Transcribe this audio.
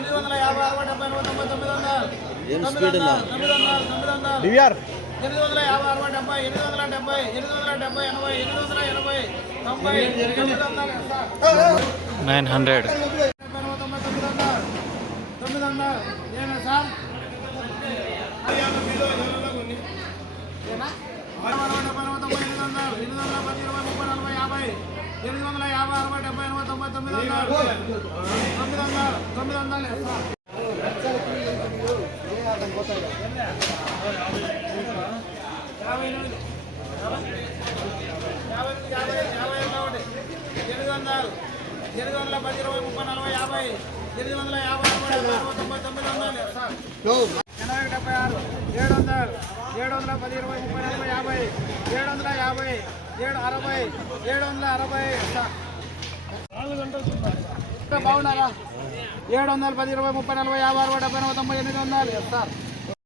ఎనిమిది వందల యాభై అరవై డెబ్బై ఎనభై తొంభై తొమ్మిది తొమ్మిది తొమ్మిది తొమ్మిది ఎనిమిది వందల యాభై అరవై డెబ్బై ఎనిమిది వందల డెబ్బై ఎనిమిది వందల డెబ్బై ఎనభై ఎనిమిది వందల ఎనభై తొంభై తొమ్మిది సార్ నైన్ హండ్రెడ్. తొమ్మిది ఏనా సార్ డెబ్బై ఎనిమిది ఎనిమిది వందల పది ఇరవై ముప్పై నలభై యాభై ఎనిమిది వందల యాభై అరవై డెబ్బై ఎనభై తొంభై తొమ్మిది వందలు తొమ్మిది వందలు తొమ్మిది వందలు సార్ యాభై ఎనిమిది యాభై యాభై యాభై ఒకటి ఎనిమిది వందలు ఎనిమిది వందల పది ఇరవై ముప్పై నలభై యాభై ఎనిమిది వందల యాభై అరవై డెబ్బై తొంభై తొమ్మిది వందలు ఎనభై డెబ్బై ఆరు ఏడు వందలు ఏడు వందల పది ఇరవై ముప్పై నలభై యాభై ఏడు వందల యాభై ఏడు అరవై ఏడు వందల అరవై సార్ బాగున్నారా ఏడు వందల పది ఇరవై ముప్పై నలభై యాభై అరవై డెబ్బై ఎనభై తొంభై ఎనిమిది వందలు. సార్